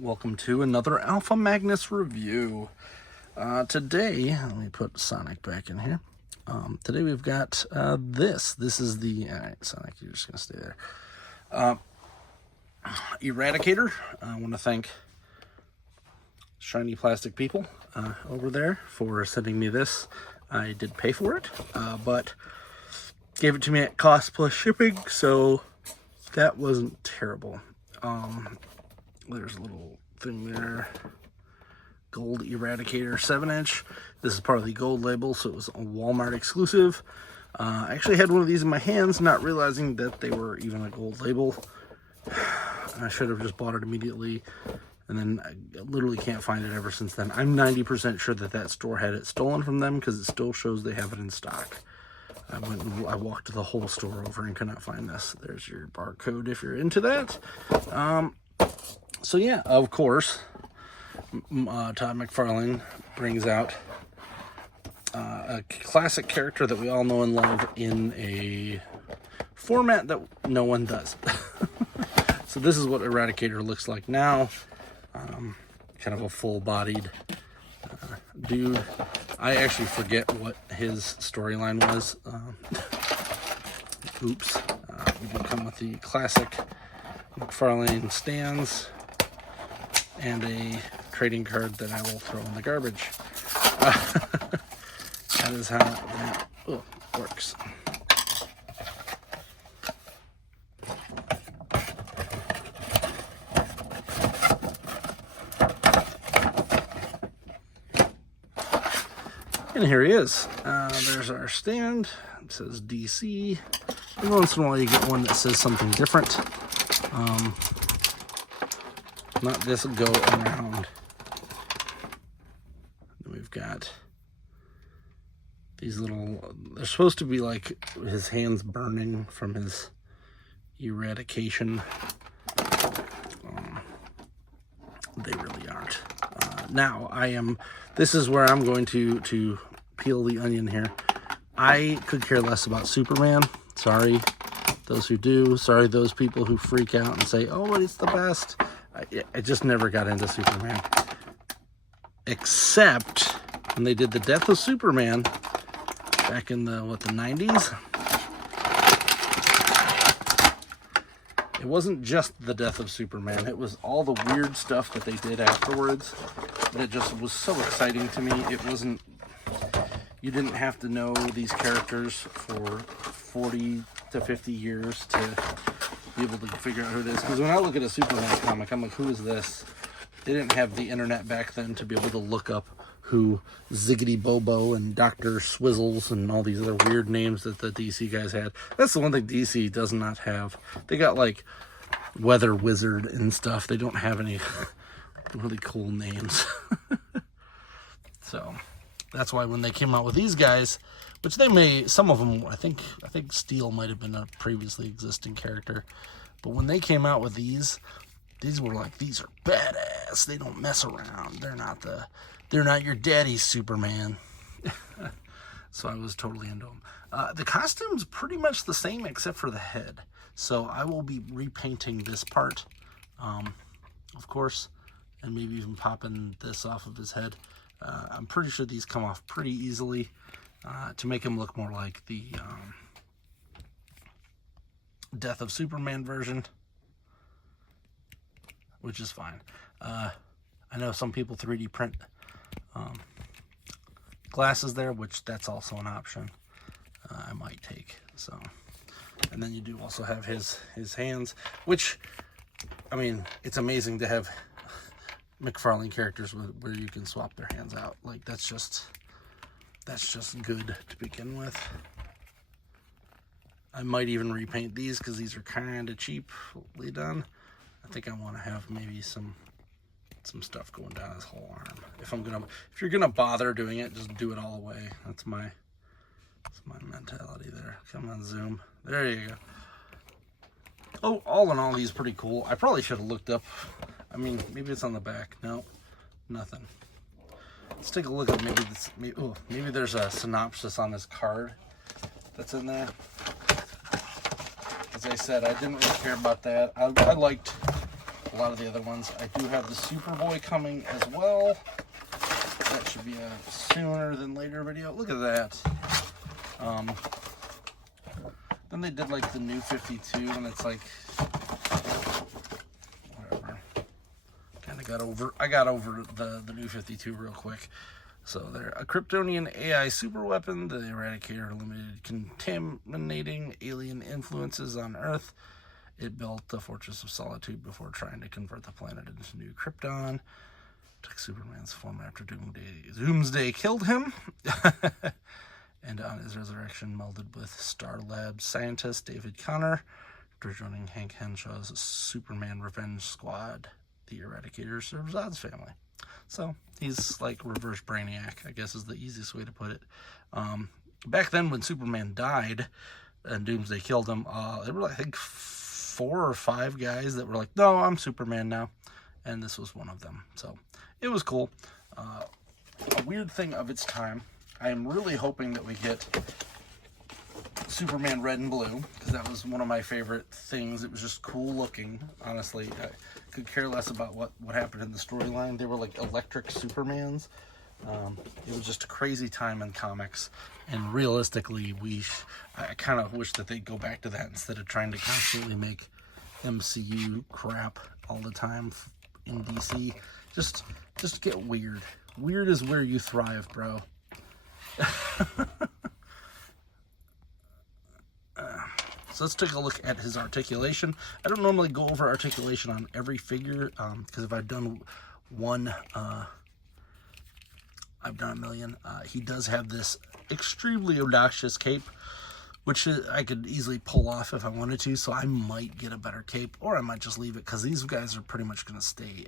welcome to another Alpha Magnus review. Today, let me put Sonic back in here. Today we've got this. This is the, alright, Sonic, you're just going to stay there. Eradicator. I want to thank Shiny Plastic People over there for sending me this. I did pay for it, but gave it to me at cost plus shipping, so that wasn't terrible. There's a little thing there. Gold Eradicator 7-inch. This is part of the gold label, so it was a Walmart exclusive. I actually had one of these in my hands, not realizing that they were even a gold label. I should have just bought it immediately, and then I literally can't find it ever since then. I'm 90% sure that that store had it stolen from them because it still shows they have it in stock. I walked the whole store over and could not find this. There's your barcode if you're into that. So yeah, of course, Todd McFarlane brings out a classic character that we all know and love in a format that no one does. So this is what Eradicator looks like now. Kind of a full-bodied dude. I actually forget what his storyline was. Oops. We do come with the classic Mcfarlane stands and a trading card that I will throw in the garbage. That is how that works. And here he is. There's our stand. It says DC. Every once in a while you get one that says something different. Not this go around. Then we've got these little, they're supposed to be like his hands burning from his eradication. They really aren't. Now this is where I'm going to peel the onion here. I could care less about Superman. Sorry, those who do. Sorry, those people who freak out and say, oh, but it's the best. I just never got into Superman. Except when they did the Death of Superman back in the 90s. It wasn't just the Death of Superman. It was all the weird stuff that they did afterwards that just was so exciting to me. It wasn't, you didn't have to know these characters for 40 to 50 years to be able to figure out who it is. Because when I look at a Superman comic, I'm like, who is this? They didn't have the internet back then to be able to look up who Ziggity Bobo and Dr. Swizzles and all these other weird names that the DC guys had. That's the one thing DC does not have. They got like Weather Wizard and stuff. They don't have any really cool names. So that's why when they came out with these guys, which they may, some of them, I think Steel might have been a previously existing character, but when they came out with these were like, these are badass. They don't mess around. They're not your daddy's Superman. So I was totally into them. The costume's pretty much the same except for the head. So I will be repainting this part, of course, and maybe even popping this off of his head. I'm pretty sure these come off pretty easily to make him look more like the Death of Superman version, which is fine. I know some people 3D print glasses there, which that's also an option I might take. So, and then you do also have his hands, which, I mean, it's amazing to have McFarlane characters where you can swap their hands out. Like, that's just good to begin with. I might even repaint these because these are kind of cheaply done. I think I want to have maybe some stuff going down his whole arm. If you're gonna bother doing it, just do it all the way. That's my mentality there. Come on, zoom. There you go. Oh, all in all, he's pretty cool. I probably should have looked up. I mean, maybe it's on the back. No, nothing. Let's take a look at maybe there's a synopsis on this card that's in there. As I said, I didn't really care about that. I liked lot of the other ones. I do have the Superboy coming as well. That should be a sooner than later video. Look at that. Then they did like the new 52, and it's like, whatever. Kind of I got over the new 52 real quick. So they're a Kryptonian AI super weapon. The Eradicator limited contaminating alien influences on Earth. It built the Fortress of Solitude before trying to convert the planet into New Krypton. Took Superman's form after Doomsday killed him. And on his resurrection, melded with Star Labs scientist David Connor, after joining Hank Henshaw's Superman Revenge Squad. The Eradicator serves Zod's family. So he's like reverse Brainiac, I guess is the easiest way to put it. Back then when Superman died and Doomsday killed him, there were, I think, 4 or 5 guys that were like, no, I'm Superman now. And this was one of them. So it was cool. A weird thing of its time. I am really hoping that we get Superman Red and Blue, because that was one of my favorite things. It was just cool looking, honestly. I could care less about what happened in the storyline. They were like electric Supermans. It was just a crazy time in comics, and realistically, I kind of wish that they'd go back to that instead of trying to constantly make MCU crap all the time in DC. Just get weird. Weird is where you thrive, bro. So let's take a look at his articulation. I don't normally go over articulation on every figure, because if I've done one, I've done a million. He does have this extremely obnoxious cape, which I could easily pull off if I wanted to, so I might get a better cape, or I might just leave it, because these guys are pretty much going to stay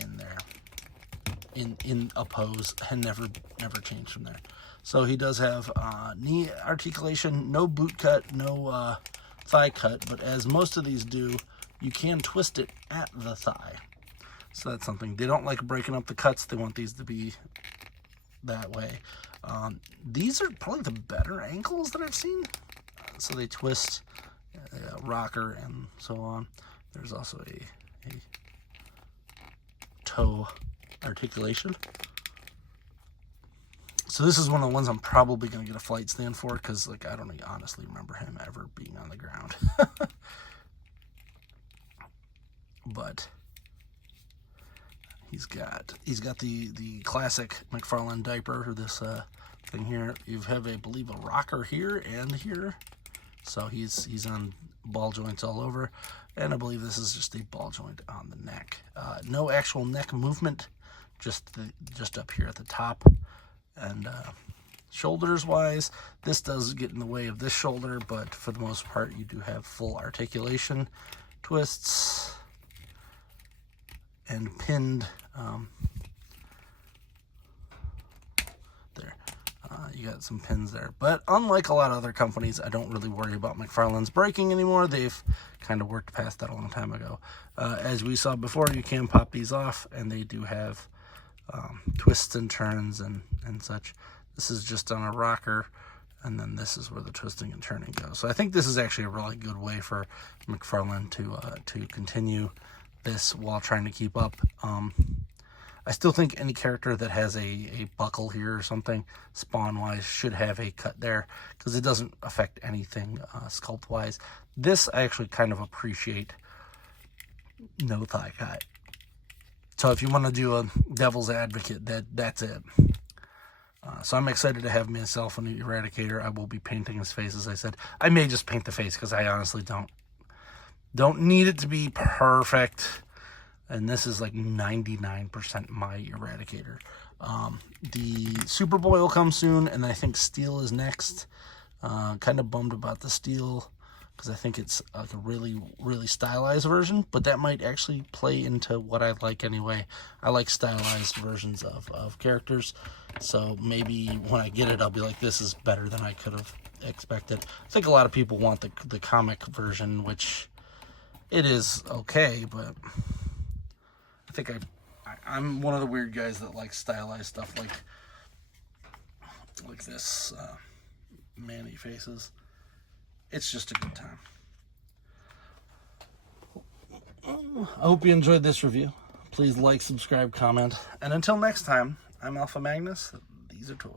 in there, in a pose, and never change from there. So he does have knee articulation, no boot cut, no thigh cut, but as most of these do, you can twist it at the thigh. So that's something. They don't like breaking up the cuts. They want these to be that way. These are probably the better ankles that I've seen. So they twist, rocker, and so on. There's also a toe articulation. So this is one of the ones I'm probably going to get a flight stand for, because like I don't honestly remember him ever being on the ground. But he's got the classic Mcfarlane diaper, or this thing here. You have, I believe, a rocker here and here. So he's on ball joints all over, and I believe this is just a ball joint on the neck. No actual neck movement, just up here at the top. And shoulders wise, this does get in the way of this shoulder, but for the most part you do have full articulation, twists, and pinned there. You got some pins there, but unlike a lot of other companies, I don't really worry about Mcfarlane's breaking anymore. They've kind of worked past that a long time ago. As we saw before, you can pop these off, and they do have twists and turns and such. This is just on a rocker, and then this is where the twisting and turning goes. So I think this is actually a really good way for Mcfarlane to continue this while trying to keep up. I still think any character that has a buckle here or something, spawn-wise, should have a cut there, because it doesn't affect anything sculpt-wise. This I actually kind of appreciate, no thigh cut. So if you want to do a devil's advocate, that's it. So I'm excited to have myself a new Eradicator. I will be painting his face, as I said. I may just paint the face, because I honestly don't need it to be perfect. And this is like 99% my Eradicator. The Superboy will come soon, and I think Steel is next. Kind of bummed about the Steel, because I think it's like a really, really stylized version, but that might actually play into what I like anyway. I like stylized versions of characters, so maybe when I get it, I'll be like, this is better than I could have expected. I think a lot of people want the comic version, which it is okay, but I think I'm one of the weird guys that likes stylized stuff like this, Manny faces. It's just a good time. I hope you enjoyed this review. Please like, subscribe, comment, and until next time, I'm Alpha Magnus. These are toys.